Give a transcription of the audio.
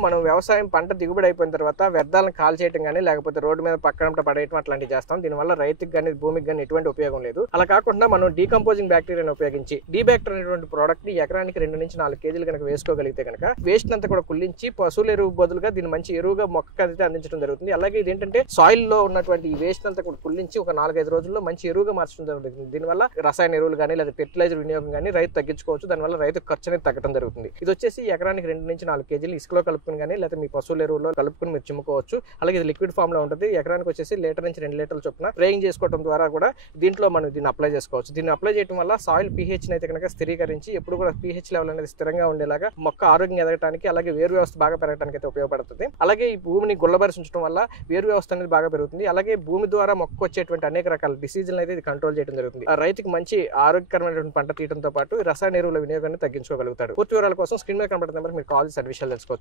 మనం వ్యవసాయం పంట దిగుబడి అయిపోయిన తర్వాత వ్యర్థాలను కాల్చేయటం కానీ లేకపోతే రోడ్డు మీద పక్కన పడేయటం అట్లాంటివి చేస్తాం. దీనివల్ల రైతుకి కానీ భూమికి కానీ ఎటువంటి ఉపయోగం లేదు. అలా కాకుండా మనం డీకంపోజింగ్ బ్యాక్టీరియాను ఉపయోగించి డీబ్యాక్టర్ అనేటువంటి ప్రోడక్ట్ ని ఎకరానికి 2 నుంచి 4 కేజీలు కనుక వేసుకోగలిగితే కనుక వేస్ట్ అంతా కూడా కుల్లించి పశువుల ఎరువు బదులుగా దీన్ని మంచి ఎరువుగా మొక్కకి అయితే అందించడం జరుగుతుంది. అలాగే ఇది ఏంటంటే సాయిల్ లో ఉన్నటువంటి ఈ వేస్ట్ అంతా కూడా కుల్లించి ఒక 4-5 రోజుల్లో మంచి ఎరువుగా మార్చడం జరుగుతుంది. దీనివల్ల రసాయన ఎరువులు కానీ లేదా ఫెర్టిలైజర్ వినియోగం కానీ రైతు తగ్గించుకోవచ్చు. దానివల్ల రైతు ఖర్చు అనేది తగ్గడం జరుగుతుంది. ఇది వచ్చేసి ఎకరానికి 2 నుంచి 4 కేజీలు ఇసుకలో కలుపుకుని కానీ లేదా మీ పశువుల ఎరువులో కలుపుకుని మీరు చిమ్ముకోవచ్చు. అలాగే ఇది లిక్విడ్ ఫామ్ లో ఉంటుంది. ఎకరానికి వచ్చేసి 1 లీటర్ నుంచి 2 లీటర్ల చొప్పున స్ప్రేయింగ్ చేసుకోవడం ద్వారా కూడా దీంట్లో మనం దీన్ని అప్లై చేసుకోవచ్చు. దీన్ని అప్లై చేయడం వల్ల సాయిల్ pH అయితే కనుక స్థిరీకరించి ఎప్పుడు కూడా pH లెవెల్ అనేది స్థిరంగా ఉండేలాగా మొక్క ఆరోగ్యంగా ఎదగడానికి అలాగే వేరు వ్యవస్థ బాగా పెరగడానికి అయితే ఉపయోగపడుతుంది. అలాగే ఈ భూమిని గుల్లబరిచి ఉంచడం వల్ల వేరు వ్యవస్థ అనేది బాగా పెరుగుతుంది. అలాగే భూమి ద్వారా మొక్కకు వచ్చేటువంటి అనేక రకాల డిసీజులను అయితే ఇది కంట్రోల్ చేయడం జరుగుతుంది. ఆ రైతుకి మంచి ఆరోగ్యకరమైనటువంటి పంట తీయడంతో పాటు రసాయన ఎరువుల వినియోగాన్ని తగ్గించుకోగలుగుతాడు. పూర్తి వివరాల కోసం స్క్రీన్ మీద కనబడుతున్న నెంబర్కి మీరు కాల్ చేసి విషయాలు తెలుసుకోవచ్చు.